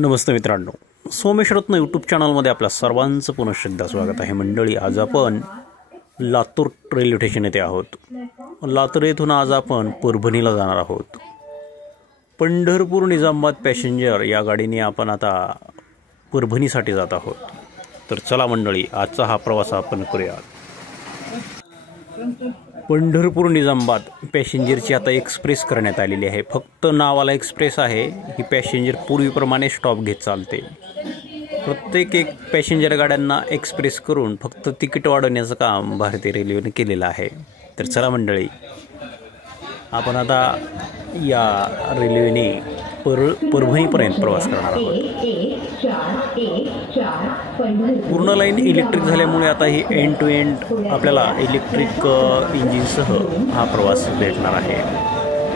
नमस्ते मित्रांनो, सोमेश रत्न यूट्यूब चॅनलमध्ये आपल्या सर्वांचं पुन्हा एकदा स्वागत आहे. मंडळी, आज आपण लातूर रेल्वे स्टेशन येथे आहोत. लातूर येथून आज आपण परभणीला जाणार आहोत. पंढरपूर निजामाबाद पॅसेंजर या गाडीने आपण आता परभणीसाठी जात आहोत. तर चला मंडळी, आजचा हा प्रवास आपण करूया. पंढरपूर निजामाबाद पॅसेंजरची आता एक्सप्रेस करण्यात आलेली आहे. फक्त नावाला एक्सप्रेस आहे. ही पॅसेंजर पूर्वीप्रमाणे स्टॉप घेत चालते. प्रत्येक एक पॅसेंजर गाड्यांना एक्सप्रेस करून फक्त तिकीट वाढवण्याचं काम भारतीय रेल्वेने केलेलं आहे. तर चला मंडळी, आपण आता या रेल्वेने परभणीपर्यंत प्रवास करणार आहोत. पूर्ण लाईन इलेक्ट्रिक झाल्यामुळे आता ही एंड टू एंड आपल्याला इलेक्ट्रिक इंजिनसह हा प्रवास भेटणार आहे.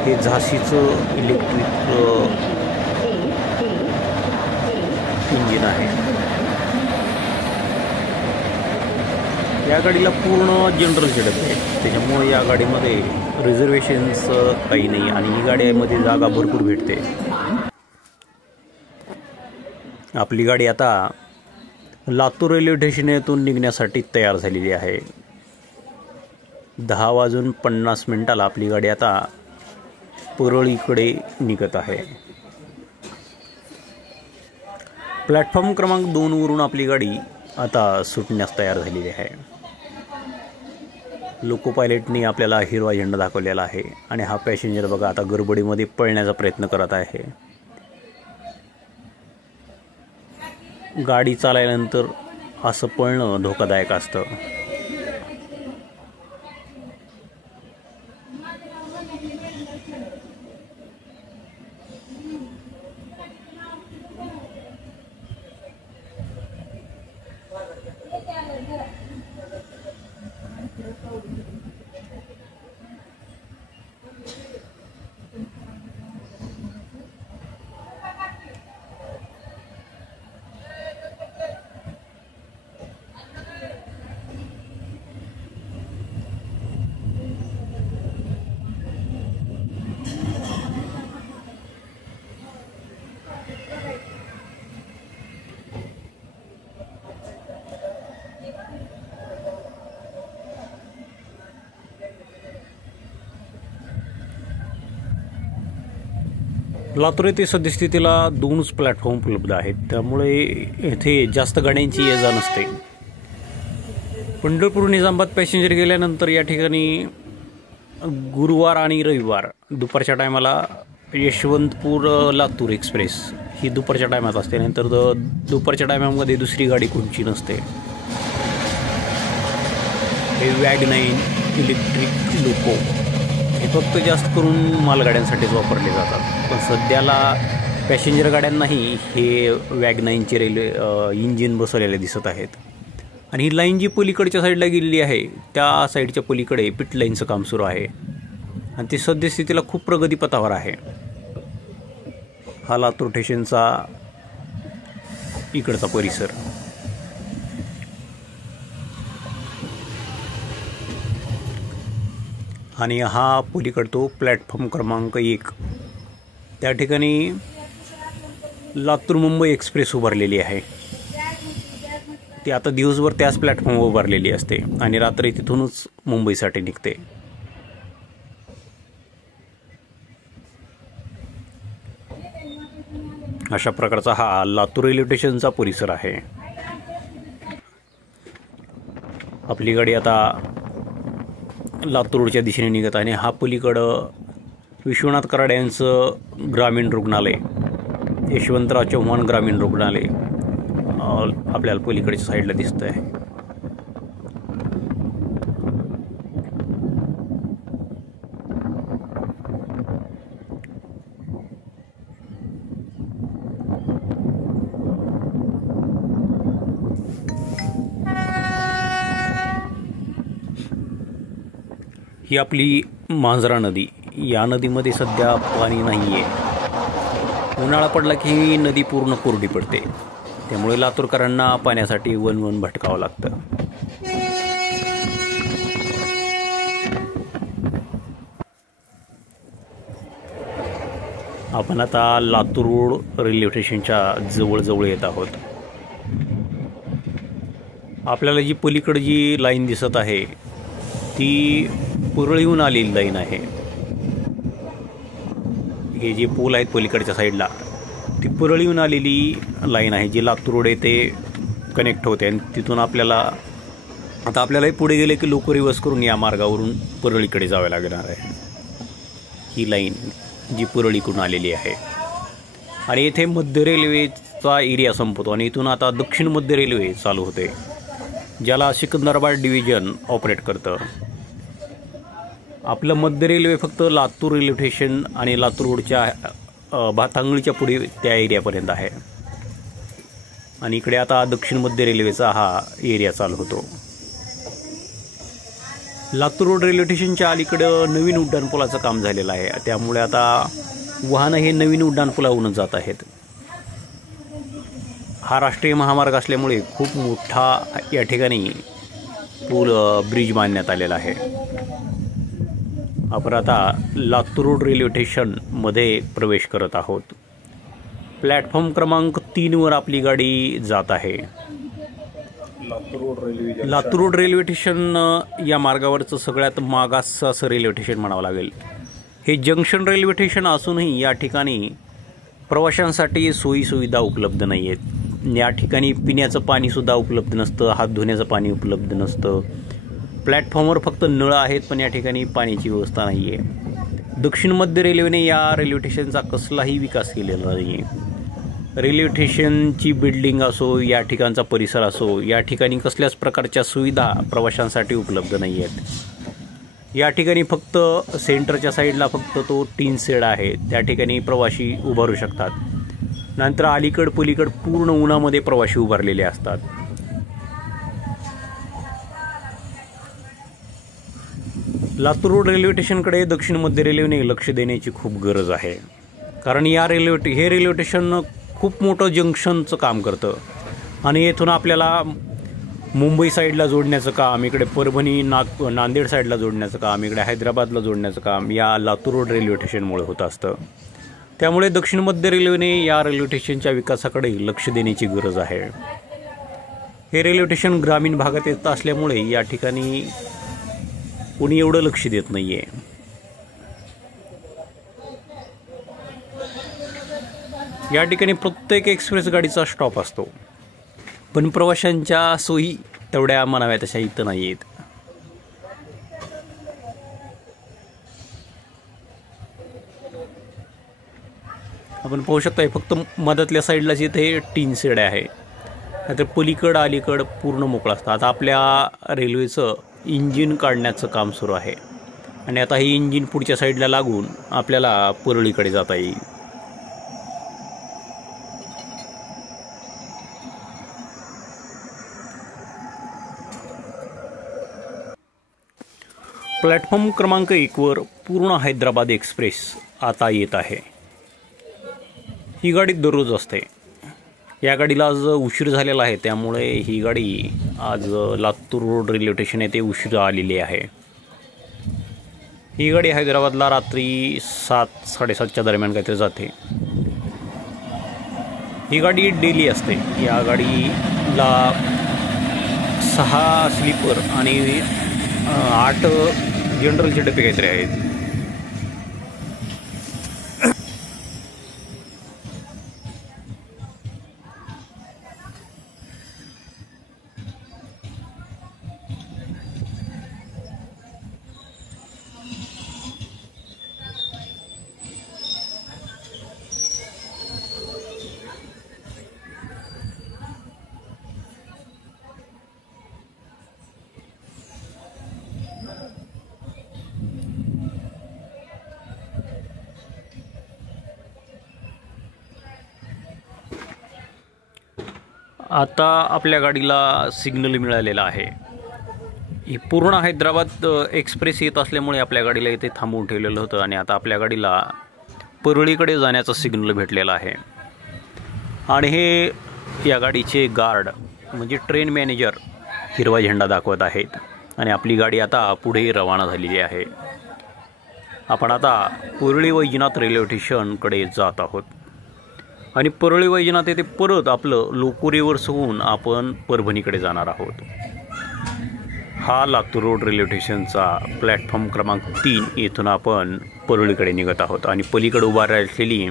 हे झाशीचं इलेक्ट्रिक इंजिन आहे. या गाडीला पूर्ण जनरल सेटअप आहे, त्याच्यामुळे या गाडीमध्ये रिझर्वेशन्स काही नाही आणि ही गाडीमध्ये जागा भरपूर भेटते. आपली गाडी आता लातूर रेल्वे स्टेशन येथून निघण्यासाठी तयार झालेली आहे. 10:50 आपली गाडी आता परळीकडे निघत आहे. प्लॅटफॉर्म क्रमांक 2 वरून आपली गाडी आता सुटण्यास तयार झालेली आहे. लोको पायलटने आपल्याला हिरवा झेंडा दाखवलेला आहे आणि हा पॅसेंजर बघा आता गडबडीमध्ये पळण्याचा प्रयत्न करत आहे. गाडी चालल्यानंतर असं पळणं धोकादायक असतं. लातूर येथे सद्यस्थितीला 2च प्लॅटफॉर्म उपलब्ध आहेत, त्यामुळे येथे जास्त गाड्यांची ये जा नसते. पंढरपूर निजामाबाद पॅसेंजर गेल्यानंतर या ठिकाणी गुरुवार आणि रविवार दुपारच्या टायमाला यशवंतपूर लातूर एक्सप्रेस ही दुपारच्या टायमात असते. नंतर दुपारच्या टायमामध्ये दुसरी गाडी कोणची नसते. हे वॅग-9 इलेक्ट्रिक लोको हे फक्त जास्त करून मालगाड्यांसाठीच वापरले जातात. पण सध्याला पॅसेंजर गाड्यांनाही हे वॅग-9चे रेल्वे इंजिन बसवलेले दिसत आहेत. आणि ही लाईन जी पलीकडच्या साईडला गेलेली आहे त्या साईडच्या पलीकडे पिट लाईनचं काम सुरू आहे आणि ते सद्यस्थितीला खूप प्रगतीपथावर आहे. हा लातूर स्टेशनचा इकडचा परिसर. आणि हा पलीकडतो प्लॅटफॉर्म क्रमांक 1. त्या ठिकाणी लातूर मुंबई एक्सप्रेस उभारलेली आहे. ती आता दिवसभर त्याच प्लॅटफॉर्मवर उभारलेली असते आणि रात्री तिथूनच मुंबईसाठी निघते. अशा प्रकारचा हा लातूर रेल्वे स्टेशनचा परिसर आहे. आपली गाडी आता लातूरच्या दिशेने निघत आणि हा पलीकडं विश्वनाथ कराड यांचं ग्रामीण रुग्णालय, यशवंतराव चव्हाण ग्रामीण रुग्णालय आपल्याला पलीकडच्या साईडला दिसतं आहे. ही आपली मांजरा नदी. या नदीमध्ये सध्या पाणी नाही आहे. उन्हाळा पडला की ही नदी पूर्ण कोरडी पडते, त्यामुळे लातूरकरांना पाण्यासाठी वन भटकावं लागतं. आपण आता लातूर रोड रेल्वे स्टेशनच्या जवळ येत आहोत. आपल्याला जी पलीकडे जी लाईन दिसत आहे ती परळीहून आलेली लाईन आहे. हे जे पोल आहेत पलीकडच्या साईडला ती परळीहून आलेली लाईन आहे जी लातूर रोड येथे कनेक्ट होते. आणि तिथून आपल्यालाही पुढे गेले की लोक रिवर्स करून या मार्गावरून परळीकडे जावे लागणार आहे. ही लाईन जी परळीकडून आलेली आहे आणि येथे मध्य रेल्वेचा एरिया संपतो आणि इथून आता दक्षिण मध्य रेल्वे चालू होते, ज्याला सिकंदराबाद डिव्हिजन ऑपरेट करतं. आपलं मध्य रेल्वे फक्त लातूर रेल्वे स्टेशन आणि लातूर रोडच्या भातांगळीच्या पुढे त्या एरियापर्यंत आहे आणि इकडे आता दक्षिण मध्य रेल्वेचा हा एरिया चालू होतो. लातूर रोड रेल्वे स्टेशनच्या अलीकडं नवीन उड्डाणपुलाचं काम झालेलं आहे, त्यामुळे आता वाहनं हे नवीन उड्डाणपुलावरूनच जात आहेत. हा राष्ट्रीय महामार्ग असल्यामुळे खूप मोठा या ठिकाणी ब्रिज बांधण्यात आलेला आहे. आपण आता लातूर रोड रेल्वे स्टेशनमध्ये प्रवेश करत आहोत. प्लॅटफॉर्म क्रमांक 3वर आपली गाडी जात आहे. लातूर रोड रेल्वे स्टेशन या मार्गावरचं सगळ्यात मागास असं रेल्वे स्टेशन म्हणावं लागेल. हे जंक्शन रेल्वे स्टेशन असूनही या ठिकाणी प्रवाशांसाठी सोयीसुविधा उपलब्ध नाही आहेत. या ठिकाणी पिण्याचं पाणीसुद्धा उपलब्ध नसतं, हात धुण्याचं पाणी उपलब्ध नसतं. प्लॅटफॉर्मवर फक्त नळ आहेत पण या ठिकाणी पाण्याची व्यवस्था नाही आहे. दक्षिण मध्य रेल्वेने या रेल्वे स्टेशनचा कसलाही विकास केलेला नाही आहे. रेल्वे स्टेशनची बिल्डिंग असो, या ठिकाणचा परिसर असो, या ठिकाणी कसल्याच प्रकारच्या सुविधा प्रवाशांसाठी उपलब्ध नाही आहेत. या ठिकाणी फक्त सेंटरच्या साईडला फक्त तो टीन शेड आहे, त्या ठिकाणी प्रवासी उभारू शकतात. नंतर अलीकड पलीकड पूर्ण उन्हामध्ये प्रवासी उभारलेले असतात. लातूर रोड रेल्वे स्टेशनकडे दक्षिण मध्य रेल्वेने लक्ष देण्याची खूप गरज आहे, कारण हे रेल्वे स्टेशन खूप मोठं जंक्शनचं काम करतं आणि येथून आपल्याला मुंबई साईडला जोडण्याचं काम, इकडे परभणी नांदेड साईडला जोडण्याचं काम, इकडे हैदराबादला जोडण्याचं काम या लातूर रोड रेल्वे स्टेशनमुळे होत असतं. त्यामुळे दक्षिण मध्य रेल्वेने या रेल्वे स्टेशनच्या विकासाकडे लक्ष देण्याची गरज आहे. हे रेल्वे स्टेशन ग्रामीण भागात येत असल्यामुळे या ठिकाणी कोणी एवढं लक्ष देत नाही आहे. या ठिकाणी प्रत्येक एक्सप्रेस गाडीचा स्टॉप असतो, पण प्रवाशांच्या सोयी तेवढ्या म्हणाव्या तशा इथं नाही आहेत. आपण पाहू शकता फक्त मधातल्या साईडलाच इथे टीन शेड आहे, नाहीतर पलीकड अलीकड पूर्ण मोकळं असतं. आता आपल्या रेल्वेचं इंजिन काढण्याचं काम सुरू आहे आणि आता हे इंजिन पुढच्या साईडला लागून आपल्याला परळीकडे जाता येईल. प्लॅटफॉर्म क्रमांक 1वर पूर्ण हैदराबाद एक्सप्रेस आता येत आहे. ही गाडी दररोज असते. या गाडीला आज उशीर झालेला आहे, त्यामुळे ही गाडी आज लातूर रोड रेल्वे स्टेशन येथे उशीर आलेली आहे. ही गाडी हैदराबादला रात्री 7-7:30च्या दरम्यान काहीतरी जाते. ही गाडी डेली असते. या गाडीला 6 स्लीपर आणि 8 जनरलचे डबे काहीतरी आहेत. आता आपल्या गाडीला सिग्नल मिळालेला आहे. ही पूर्ण हैदराबाद एक्सप्रेस येत असल्यामुळे आपल्या गाडीला इथे थांबवून ठेवलेलं होतं आणि आता आपल्या गाडीला परळीकडे जाण्याचा सिग्नल भेटलेला आहे. आणि हे या गाडीचे गार्ड म्हणजे ट्रेन मॅनेजर हिरवा झेंडा दाखवत आहेत आणि आपली गाडी आता पुढे रवाना झालेली आहे. आपण आता परळी वैजनाथ रेल्वे स्टेशनकडे जात आहोत आणि परळी वैजनाथ येथे परत आपलं लोको रिव्हर्स होऊन आपण परभणीकडे जाणार आहोत। हा लातूर रोड रेल्वे स्टेशनचा प्लॅटफॉर्म क्रमांक 3 येथून आपण परळीकडे निघत आहोत आणि पलीकडे उभा राहिलेली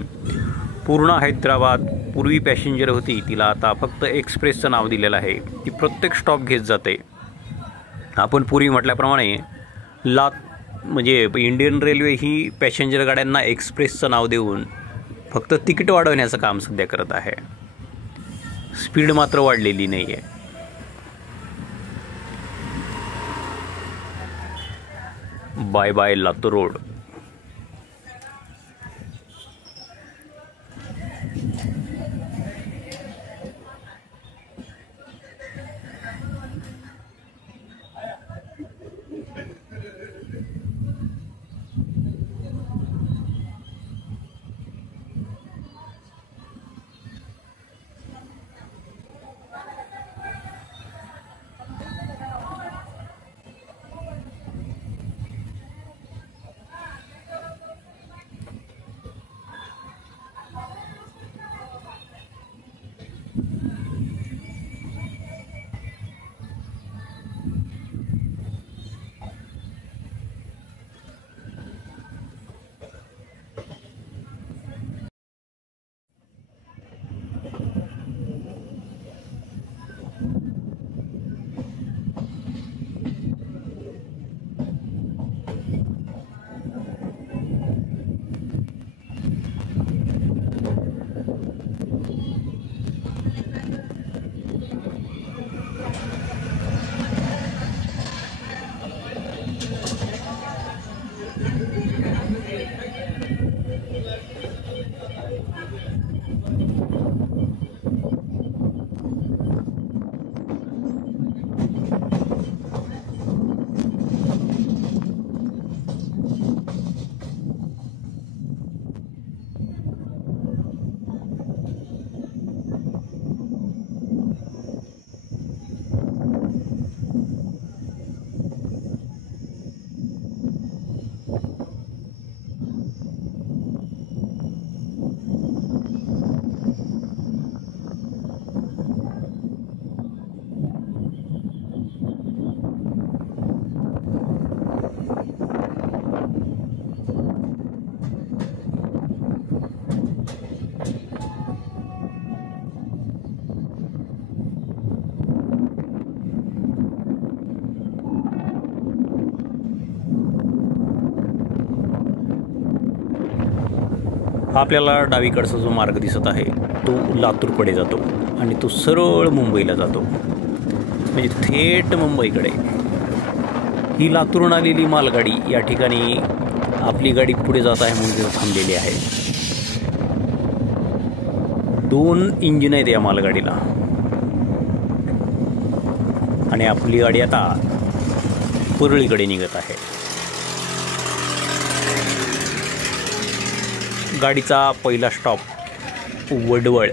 पूर्ण हैदराबाद पूर्वी पॅसेंजर होती, तिला आता फक्त एक्सप्रेसचं नाव दिलेलं आहे। ती प्रत्येक स्टॉप घेत जाते। आपण पूर्वी म्हटल्याप्रमाणे म्हणजे इंडियन रेल्वे ही पॅसेंजर गाड्यांना एक्सप्रेसचं नाव देऊन फक्त तिकीट वाढवण्याचं काम सध्या करत आहे, स्पीड मात्र वाढलेली नाही आहे। Bye bye Latur road. आपल्याला डावीकडचा जो मार्ग दिसत आहे तो लातूरकडे जातो आणि तो सरळ मुंबईला जातो, म्हणजे थेट मुंबईकडे। ही लातूरून आलेली मालगाडी या ठिकाणी आपली गाडी पुढे जात आहे म्हणून तिथे थांबलेली आहे। 2 इंजिन आहेत या मालगाडीला आणि आपली गाडी आता परळीकडे निघत आहे। गाडीचा पहिला स्टॉप वडवळ।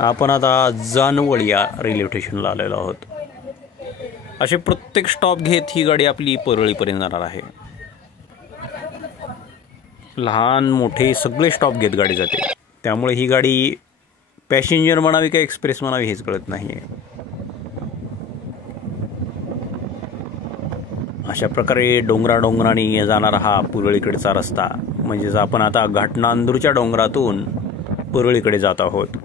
आपण आता जानवळ या रेल्वे स्टेशनला आलेलो आहोत। असे प्रत्येक स्टॉप घेत ही गाडी आपली परळीपर्यंत जाणार आहे। लहान मोठे सगळे स्टॉप घेत गाडी जाते, त्यामुळे ही गाडी पॅसेंजर म्हणावी का एक्सप्रेस म्हणावी हेच कळत नाही आहे। अशा प्रकारे डोंगराने जाणारा हा परळीकडचा रस्ता, म्हणजेच आपण आता घाटनांदूरच्या डोंगरातून परळीकडे जात आहोत।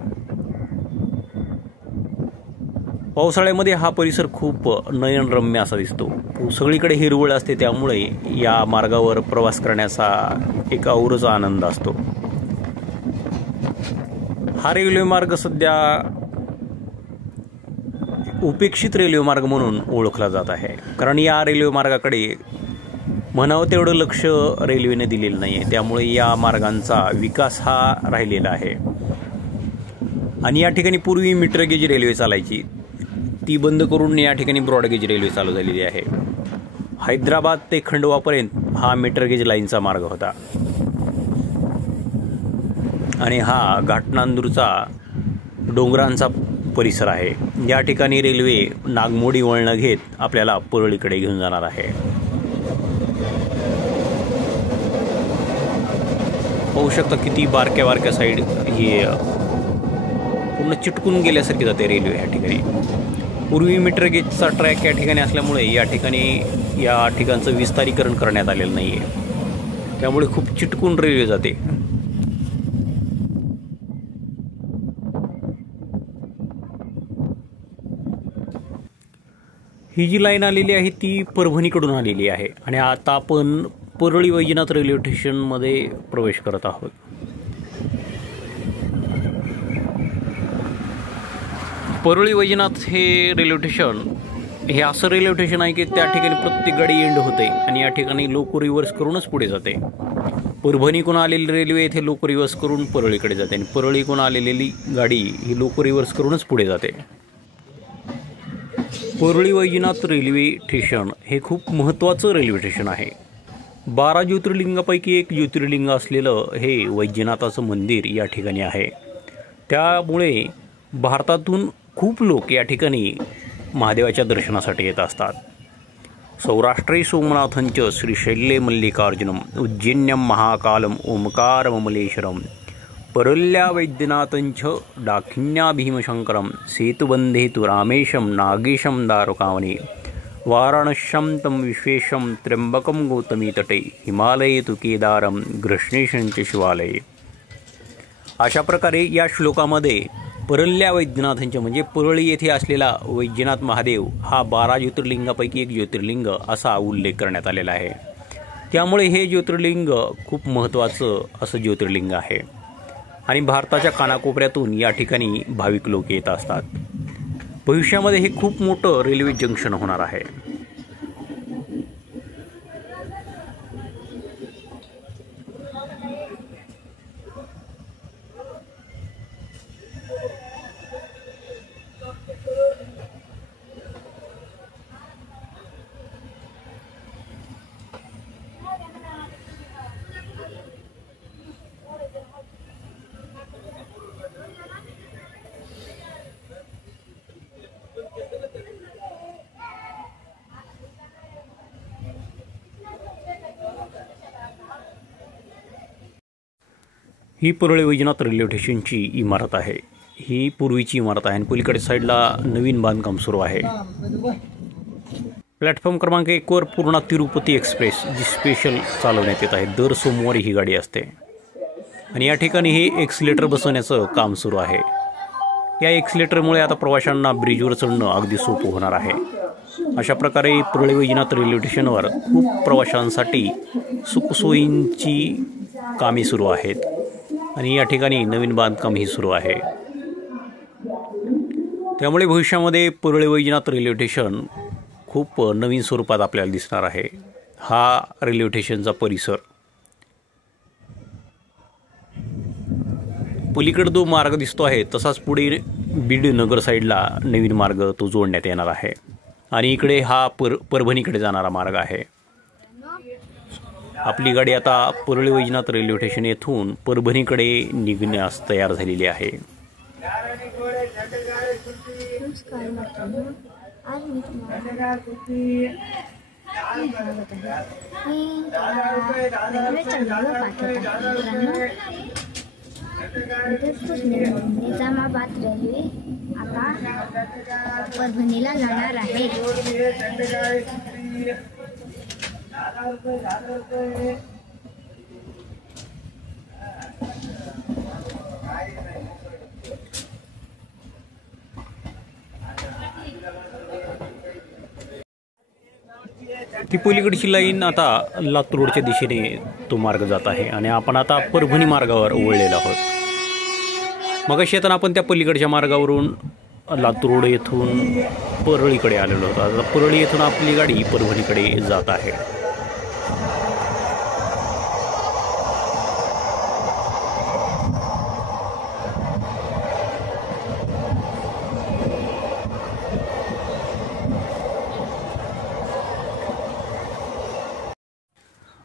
पावसाळ्यामध्ये हा परिसर खूप नयनरम्य असा दिसतो, सगळीकडे हिरवळ असते, त्यामुळे या मार्गावर प्रवास करण्याचा एक औरच आनंद असतो। हा रेल्वे मार्ग सध्या उपेक्षित रेल्वे मार्ग म्हणून ओळखला जात आहे, कारण या रेल्वे मार्गाकडे म्हणावं तेवढं लक्ष रेल्वेने दिलेलं नाही आहे, त्यामुळे या मार्गांचा विकास हा राहिलेला आहे. आणि या ठिकाणी पूर्वी मीटर गेज रेल्वे चालायची, ती बंद करून या ठिकाणी ब्रॉडगेज रेल्वे चालू झालेली आहे. हैदराबाद ते खंडवापर्यंत हा मीटर गेज लाईनचा मार्ग होता आणि हा घाटनांदूरचा डोंगरांचा परिसर आहे. या ठिकाणी रेल्वे नागमोडी वळण घेत आपल्याला परळीकडे घेऊन जाणार आहे. पाहू शकता किती बारक्या बारक्या साईड हे पूर्ण चिटकून गेल्यासारखी जाते रेल्वे या ठिकाणी. पूर्वी मीटर गेजचा ट्रॅक या ठिकाणी असल्यामुळे या ठिकाणचं विस्तारीकरण करण्यात आलेलं नाही आहे, त्यामुळे खूप चिटकून रेल्वे जाते. ही जी लाईन आलेली आहे ती परभणीकडून आलेली आहे आणि आता आपण परळी वैजनाथ रेल्वे स्टेशनमध्ये प्रवेश करत आहोत. परळी वैजनाथ हे रेल्वे स्टेशन हे असं रेल्वे स्टेशन आहे की त्या ठिकाणी प्रत्येक गाडी एंड होते आणि या ठिकाणी लोक रिव्हर्स करूनच पुढे जाते. परभणीकडून आलेली रेल्वे येथे लोक रिव्हर्स करून परळीकडे जाते आणि परळीकडून आलेली गाडी ही लोक रिव्हर्स करूनच पुढे जाते. परळी वैजनाथ रेल्वे स्टेशन हे खूप महत्त्वाचं रेल्वे स्टेशन आहे. 12 ज्योतिर्लिंगापैकी एक ज्योतिर्लिंग असलेलं हे वैजनाथाचं मंदिर या ठिकाणी आहे. त्यामुळे भारतातून खूप लोक या ठिकाणी महादेवाच्या दर्शनासाठी येत असतात. सौराष्ट्रे सोमनाथंच श्रीशैल्ये मल्लिकार्जुनम उज्जैन्यम महाकालम ओंकारममलेश्वरम परल्या वैद्यनाथंच दाक्षिण्या भीमशंकरम सेतुबंधे तु रामेशम नागेशम दारुकावने वाराणस्यं तं विश्वेशं त्र्यंबकं गौतमी तटे हिमालये तु केदारम घृष्णेशंच शिवालये. अशा प्रकारे या श्लोकामध्ये परल्या वैद्यनाथांचे म्हणजे परळी येथे असलेला वैद्यनाथ महादेव हा 12 ज्योतिर्लिंगापैकी एक ज्योतिर्लिंग असा उल्लेख करण्यात आलेला आहे. त्यामुळे हे ज्योतिर्लिंग खूप महत्त्वाचं असं ज्योतिर्लिंग आहे आणि भारताच्या कानाकोपऱ्यातून या ठिकाणी भाविक लोक येत असतात. भविष्यामध्ये हे खूप मोठं रेल्वे जंक्शन होणार आहे. ही परळी वैजनाथ रेल्वे स्टेशनची इमारत आहे. ही पूर्वीची इमारत आहे आणि पलीकडे साईडला नवीन बांधकाम सुरू आहे. प्लॅटफॉर्म क्रमांक 1 वर पूर्णा तिरुपती एक्सप्रेस जी स्पेशल चालवण्यात येत आहे. दर सोमवारी ही गाडी असते आणि या ठिकाणी हे एक्सिलेटर बसवण्याचं काम सुरू आहे. या एक्सिलेटरमुळे आता प्रवाशांना ब्रिजवर चढणं अगदी सोपं होणार आहे. अशा प्रकारे परळी वैजनाथ रेल्वे स्टेशनवर खूप प्रवाशांसाठी सुखसोयींची कामे सुरू आहेत आणि या ठिकाणी नवीन बांधकामही सुरू आहे. त्यामुळे भविष्यामध्ये परळी वैजनाथ रेल्वे स्टेशन खूप नवीन स्वरूपात आपल्याला दिसणार आहे. हा रेल्वे स्टेशनचा परिसर पलीकडे जो मार्ग दिसतो आहे तसाच पुढे बीड नगर साईडला नवीन मार्ग तो जोडण्यात येणार आहे आणि इकडे हा परभणीकडे जाणारा मार्ग आहे. आपली गाडी आता परळी वैजनाथ रेल्वे स्टेशन येथून परभणीकडे निघण्यास तयार झालेली आहे. आज मी तुम्हाला निजामाबाद रेल्वे आता परभणीला जाणार आहे. ती पलीकडची लाईन आता लातूर रोडच्या दिशेने तो मार्ग जात आहे आणि आपण आता परभणी मार्गावर वळलेलो आहोत. मगाशी येताना आपण त्या पलीकडच्या मार्गावरून लातूर रोड येथून परळीकडे आलेलो होतो. आता परळी येथून आपली गाडी परभणीकडे जात आहे.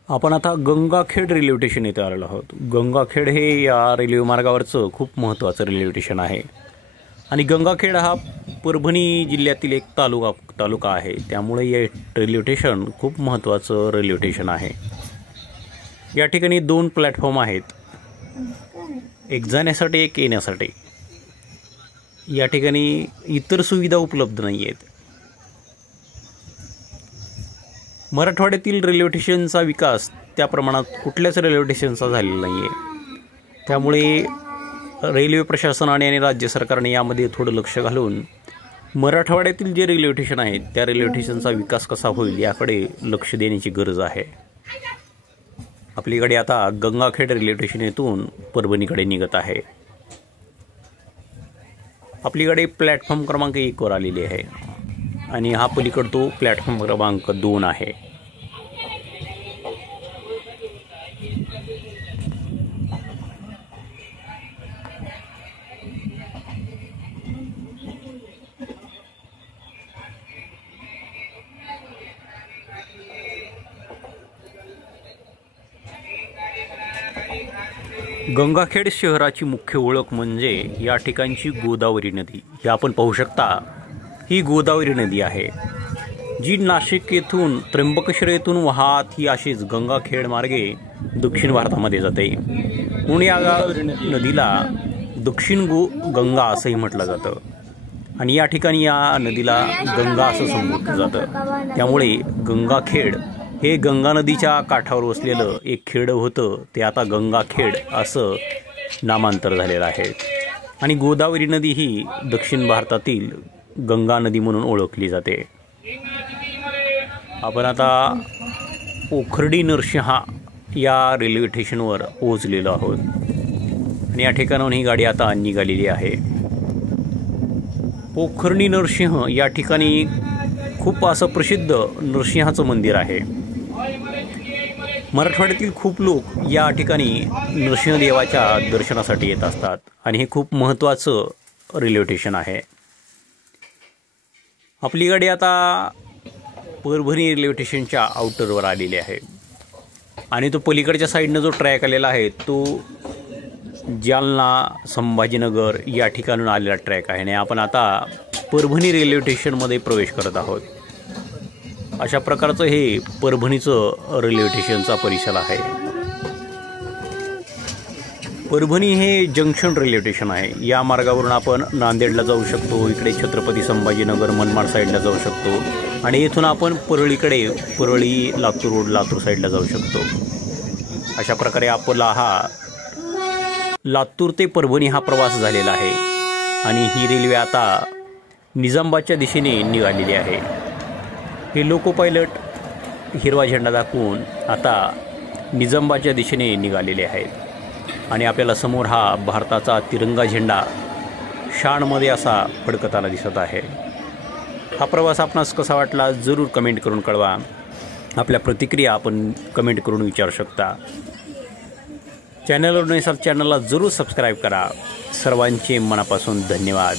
आपण आता गंगाखेड रेल्वे स्टेशन येथे आलेलो आहोत। गंगाखेड हे या रेल्वे मार्गावरचं खूप महत्त्वाचं रेल्वे स्टेशन आहे आणि गंगाखेड हा परभणी जिल्ह्यातील एक तालुका आहे, त्यामुळे हे रेल्वे स्टेशन खूप महत्त्वाचं रेल्वे स्टेशन आहे। या ठिकाणी 2 प्लॅटफॉर्म आहेत, एक जाण्यासाठी एक येण्यासाठी। या ठिकाणी इतर सुविधा उपलब्ध नाही आहेत। मराठवाड्यातील रेल्वे स्टेशनचा विकास त्या प्रमाणात कुठल्याच रेल्वे स्टेशनचा झालेला नाही आहे, त्यामुळे रेल्वे प्रशासनाने आणि राज्य सरकारने यामध्ये थोडं लक्ष घालून मराठवाड्यातील जे रेल्वे स्टेशन आहेत त्या रेल्वे स्टेशनचा विकास कसा होईल याकडे लक्ष देण्याची गरज आहे। आपली गाडी आता गंगाखेड रेल्वे स्टेशन येथून परभणीकडे निघत आहे। आपली गाडी प्लॅटफॉर्म क्रमांक 1 वर आलेली आहे आणि हा पलीकडे तो प्लॅटफॉर्म क्रमांक 2 आहे। गंगाखेड शहराची मुख्य ओळख म्हणजे या ठिकाणची गोदावरी नदी। ही आपण पाहू शकता, ही गोदावरी नदी आहे जी नाशिक येथून त्र्यंबकेश्वर येथून वाहत ही अशीच गंगाखेड मार्गे दक्षिण भारतामध्ये जाते। म्हणून या नदीला दक्षिण गंगा असंही म्हटलं जातं आणि या ठिकाणी या नदीला गंगा असं संबोधलं जातं। त्यामुळे गंगाखेड हे गंगा नदीच्या काठावर वसलेलं एक खेड होतं, ते आता गंगाखेड असं नामांतर झालेलं आहे आणि गोदावरी नदी ही दक्षिण भारतातील गंगा नदी म्हणून ओळखली जाते। आपण आता पोखर्डी नरसिंहा या रेल्वे स्टेशनवर पोहोचलेलो आहोत आणि या ठिकाणाहून ही गाडी आता निघालेली आहे। पोखर्डी नरसिंह या ठिकाणी खूप असं प्रसिद्ध नरसिंहाचं मंदिर आहे। मराठवाड्यातील खूप लोक या ठिकाणी नरसिंहदेवाच्या दर्शनासाठी येत असतात आणि हे खूप महत्त्वाचं रेल्वे स्टेशन आहे। आपली गाडी आता परभणी रेल्वे स्टेशनच्या आउटरवर आलेली आहे आणि तो पलीकडच्या साईडनं जो ट्रॅक आलेला आहे तो जालना संभाजीनगर या ठिकाणून आलेला ट्रॅक आहे आणि आपण आता परभणी रेल्वे स्टेशनमध्ये प्रवेश करत आहोत। अशा प्रकारचं हे परभणीचं रेल्वे स्टेशनचा परिसर आहे। परभणी हे जंक्शन रेल्वे स्टेशन आहे। या मार्गावरून आपण नांदेडला जाऊ शकतो, इकडे छत्रपती संभाजीनगर मनमाड साईडला जाऊ शकतो आणि इथून आपण परळी लातूर रोड लातूर साईडला जाऊ शकतो। अशा प्रकारे आपला हा लातूर ते परभणी हा प्रवास झालेला आहे आणि ही रेल्वे आता निजामाबादच्या दिशेने निघालेली आहे। हे लोको पायलट हिरवा झेंडा दाखवून आता निजामाबादच्या दिशेने निघालेले आहेत आणि आपल्याला समोर हा भारताचा तिरंगा झेंडा शानमध्ये असा फडकताना दिसत आहे। हा प्रवास आपणास कसा वाटला जरूर कमेंट करून कळवा। आपल्या प्रतिक्रिया आपण कमेंट करून विचारू शकता। चॅनलवर नसेल चॅनलला जरूर सबस्क्राईब करा। सर्वांचे मनापासून धन्यवाद।